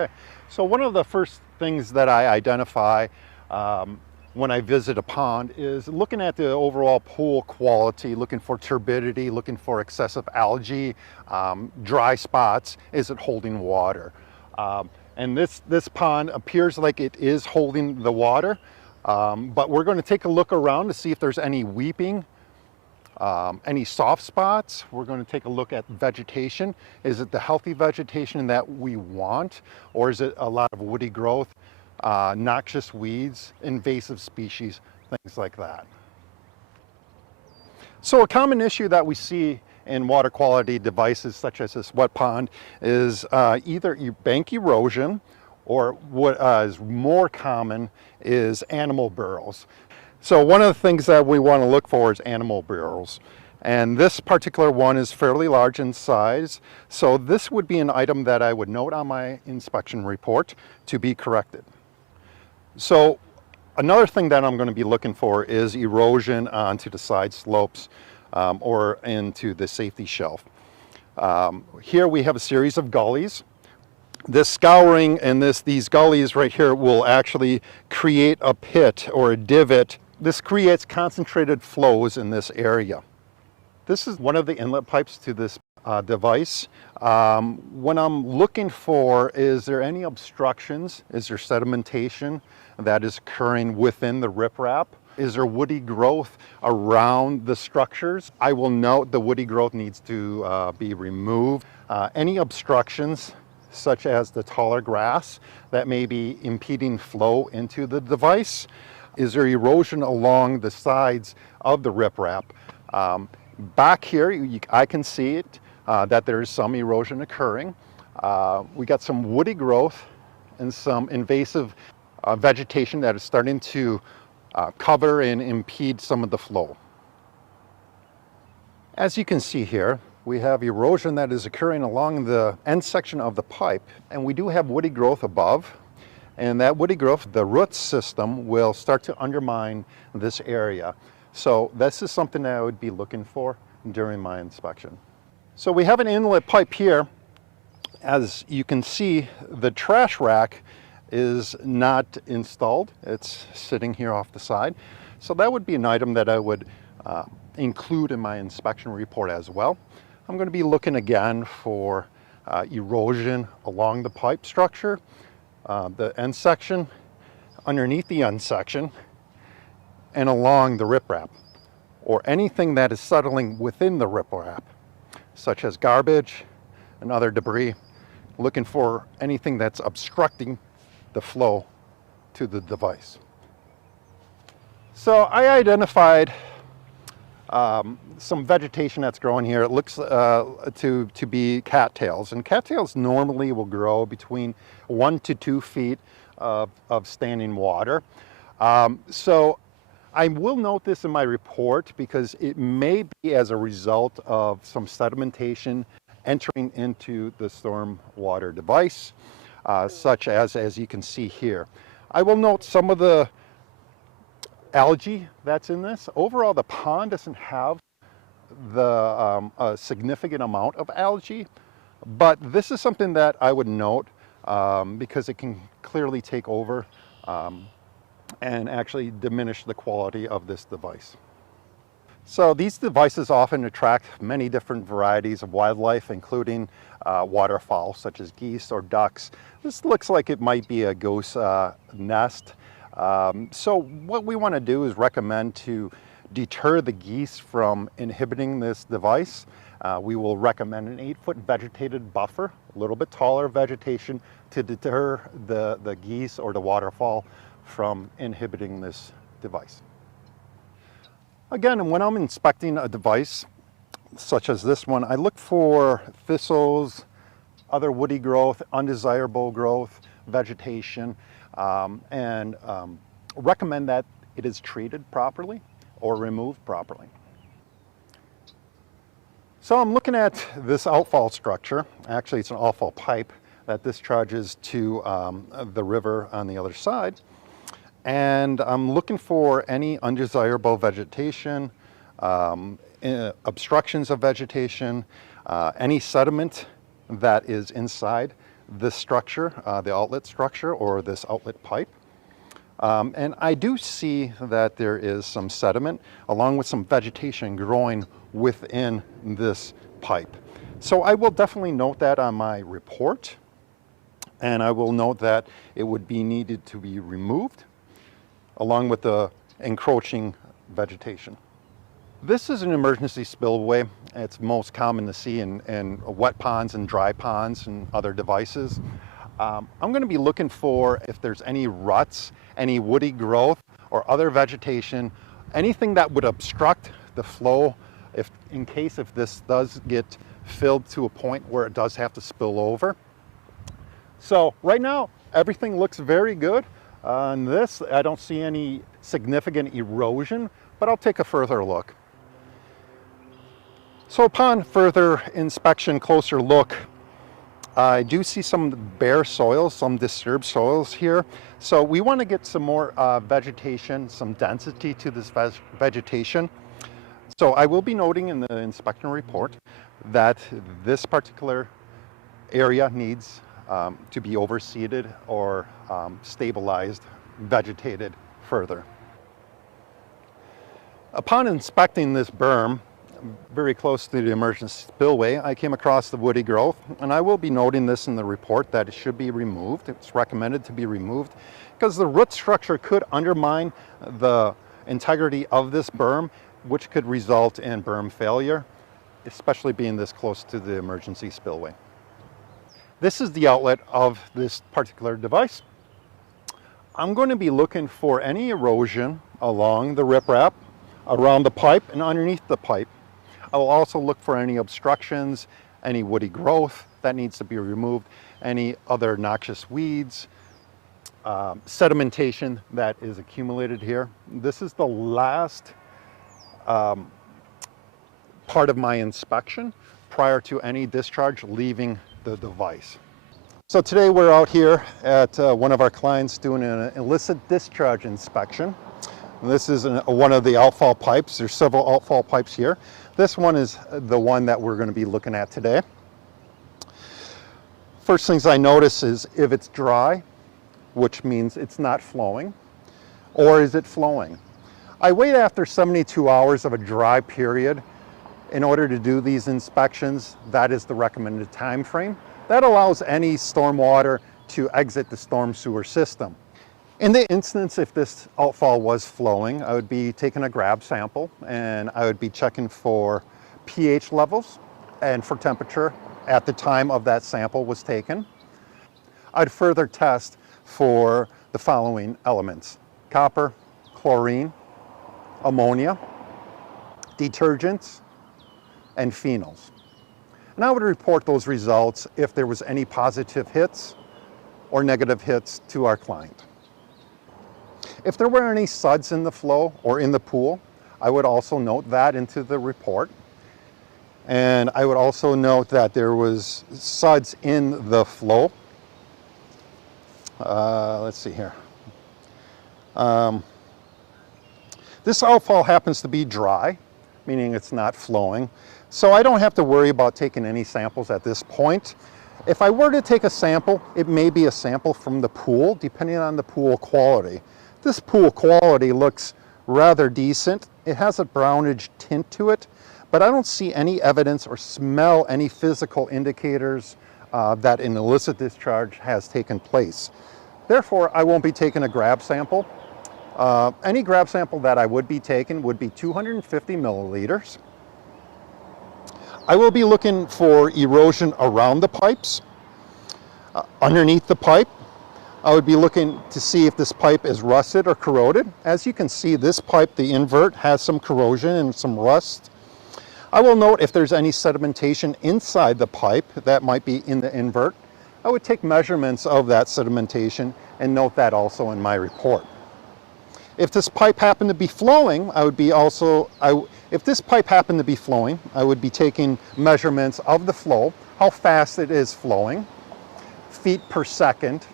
Okay, so one of the first things that I identify when I visit a pond is looking at the overall pool quality, looking for turbidity, looking for excessive algae, dry spots. Is it holding water? And this pond appears like it is holding the water, but we're going to take a look around to see if there's any weeping, any soft spots. We're going to take a look at vegetation. Is it the healthy vegetation that we want, or is it a lot of woody growth, noxious weeds, invasive species, things like that? So a common issue that we see in water quality devices such as this wet pond is either bank erosion, or what is more common is animal burrows. So one of the things that we want to look for is animal burrows. And this particular one is fairly large in size. So this would be an item that I would note on my inspection report to be corrected. So another thing that I'm going to be looking for is erosion onto the side slopes or into the safety shelf. Here we have a series of gullies. This scouring and these gullies right here will actually create a pit or a divot. This creates concentrated flows in this area. This is one of the inlet pipes to this device. What I'm looking for, is there any obstructions? Is there sedimentation that is occurring within the riprap? Is there woody growth around the structures? I will note the woody growth needs to be removed. Any obstructions, such as the taller grass that may be impeding flow into the device. Is there erosion along the sides of the riprap? Back here, I can see it, that there is some erosion occurring. We got some woody growth and some invasive vegetation that is starting to cover and impede some of the flow. As you can see here, we have erosion that is occurring along the end section of the pipe, and we do have woody growth above. And that woody growth, the root system, will start to undermine this area. So this is something that I would be looking for during my inspection. So we have an inlet pipe here. As you can see, the trash rack is not installed. It's sitting here off the side. So that would be an item that I would include in my inspection report as well. I'm going to be looking again for erosion along the pipe structure, the end section, underneath the end section, and along the riprap, or anything that is settling within the riprap, such as garbage and other debris. Looking for anything that's obstructing the flow to the device. So I identified some vegetation that's growing here. It looks to be cattails, and cattails normally will grow between 1 to 2 feet of standing water. So I will note this in my report because it may be as a result of some sedimentation entering into the storm water device, such as you can see here. I will note some of the algae that's in this. Overall, the pond doesn't have a significant amount of algae, but this is something that I would note because it can clearly take over and actually diminish the quality of this device. So these devices often attract many different varieties of wildlife, including waterfowl such as geese or ducks. This looks like it might be a goose nest. So what we want to do is recommend to deter the geese from inhibiting this device. We will recommend an 8-foot vegetated buffer, a little bit taller vegetation, to deter the geese or the waterfowl from inhibiting this device. Again, when I'm inspecting a device such as this one, I look for thistles, other woody growth, undesirable growth, vegetation, and recommend that it is treated properly or removed properly. So I'm looking at this outfall structure. Actually, it's an outfall pipe that discharges to the river on the other side. And I'm looking for any undesirable vegetation, obstructions of vegetation, any sediment that is inside this structure, the outlet structure or this outlet pipe. And I do see that there is some sediment along with some vegetation growing within this pipe. So I will definitely note that on my report, and I will note that it would be needed to be removed along with the encroaching vegetation. This is an emergency spillway. It's most common to see in wet ponds and dry ponds and other devices. I'm going to be looking for if there's any ruts, any woody growth or other vegetation, anything that would obstruct the flow in case this does get filled to a point where it does have to spill over. So right now everything looks very good. On this I don't see any significant erosion, but I'll take a further look. So upon further inspection, closer look, I do see some bare soils, some disturbed soils here. So we want to get some more vegetation, some density to this vegetation. So I will be noting in the inspection report that this particular area needs to be overseeded or stabilized, vegetated further. Upon inspecting this berm, very close to the emergency spillway, I came across the woody growth, and I will be noting this in the report that it should be removed. It's recommended to be removed because the root structure could undermine the integrity of this berm, which could result in berm failure, especially being this close to the emergency spillway. This is the outlet of this particular device. I'm going to be looking for any erosion along the riprap, around the pipe, and underneath the pipe. I will also look for any obstructions, any woody growth that needs to be removed, any other noxious weeds, sedimentation that is accumulated here. This is the last part of my inspection prior to any discharge leaving the device. So today we're out here at one of our clients doing an illicit discharge inspection. This is one of the outfall pipes. There's several outfall pipes here. This one is the one that we're going to be looking at today. First things I notice is if it's dry, which means it's not flowing, or is it flowing? I wait after 72 hours of a dry period in order to do these inspections. That is the recommended time frame. That allows any stormwater to exit the storm sewer system. In the instance if this outfall was flowing, I would be taking a grab sample and I would be checking for pH levels and for temperature at the time of that sample was taken. I'd further test for the following elements: copper, chlorine, ammonia, detergents, and phenols. And I would report those results if there was any positive hits or negative hits to our client. If there were any suds in the flow or in the pool, I would also note that into the report. And I would also note that there was suds in the flow. Let's see here. This outfall happens to be dry, meaning it's not flowing. So I don't have to worry about taking any samples at this point. If I were to take a sample, it may be a sample from the pool, depending on the pool quality. This pool quality looks rather decent. It has a brownish tint to it, but I don't see any evidence or smell any physical indicators that an illicit discharge has taken place. Therefore, I won't be taking a grab sample. Any grab sample that I would be taking would be 250 milliliters. I will be looking for erosion around the pipes, underneath the pipe. I would be looking to see if this pipe is rusted or corroded. As you can see, this pipe, the invert, has some corrosion and some rust. I will note if there's any sedimentation inside the pipe that might be in the invert. I would take measurements of that sedimentation and note that also in my report. If this pipe happened to be flowing, I would be taking measurements of the flow, how fast it is flowing, feet per second.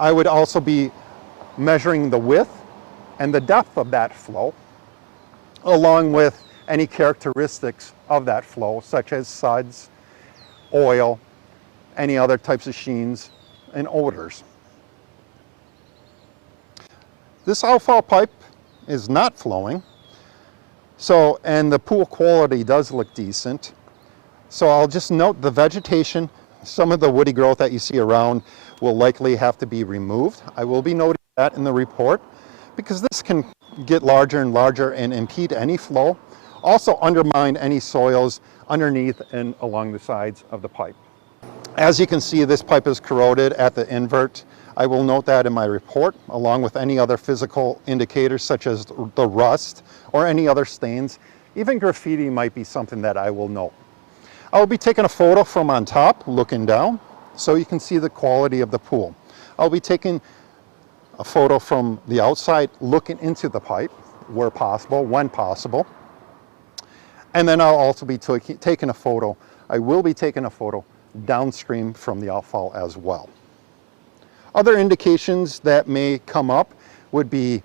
I would also be measuring the width and the depth of that flow, along with any characteristics of that flow, such as suds, oil, any other types of sheens and odors. This outfall pipe is not flowing, and the pool quality does look decent. So I'll just note the vegetation, some of the woody growth that you see around will likely have to be removed. I will be noting that in the report because this can get larger and larger and impede any flow. Also undermine any soils underneath and along the sides of the pipe. As you can see, this pipe is corroded at the invert. I will note that in my report, along with any other physical indicators such as the rust or any other stains. Even graffiti might be something that I will note. I will be taking a photo from on top, looking down, so you can see the quality of the pool. I'll be taking a photo from the outside, looking into the pipe, where possible, when possible. And then I'll also be taking a photo. I will be taking a photo downstream from the outfall as well. Other indications that may come up would be,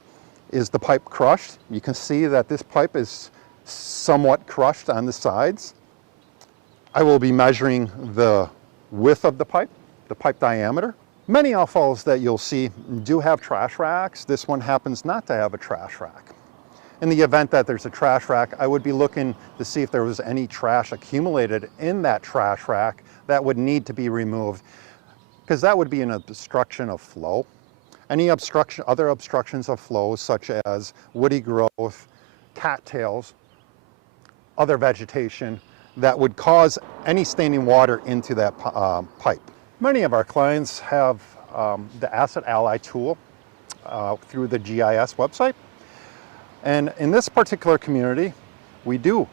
is the pipe crushed? You can see that this pipe is somewhat crushed on the sides. I will be measuring the width of the pipe diameter. Many outfalls that you'll see do have trash racks. This one happens not to have a trash rack. In the event that there's a trash rack, I would be looking to see if there was any trash accumulated in that trash rack that would need to be removed, because that would be an obstruction of flow. Any other obstructions of flow, such as woody growth, cattails, other vegetation, that would cause any standing water into that pipe. Many of our clients have the Asset Ally tool through the GIS website. And in this particular community, we do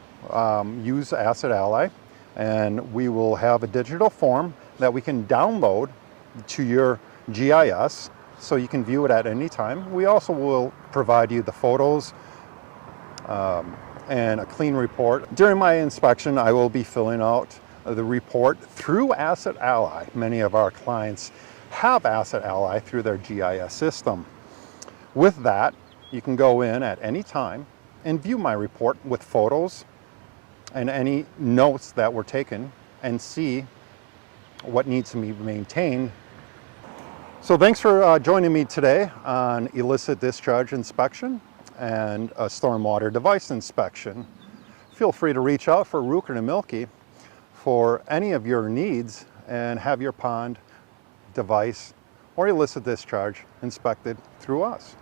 use Asset Ally, and we will have a digital form that we can download to your GIS so you can view it at any time. We also will provide you the photos and a clean report. During my inspection, I will be filling out the report through Asset Ally. Many of our clients have Asset Ally through their GIS system. With that, you can go in at any time and view my report with photos and any notes that were taken and see what needs to be maintained. So thanks for joining me today on illicit discharge inspection and a stormwater device inspection. Feel free to reach out for Rooker and Milky for any of your needs and have your pond, device, or illicit discharge inspected through us.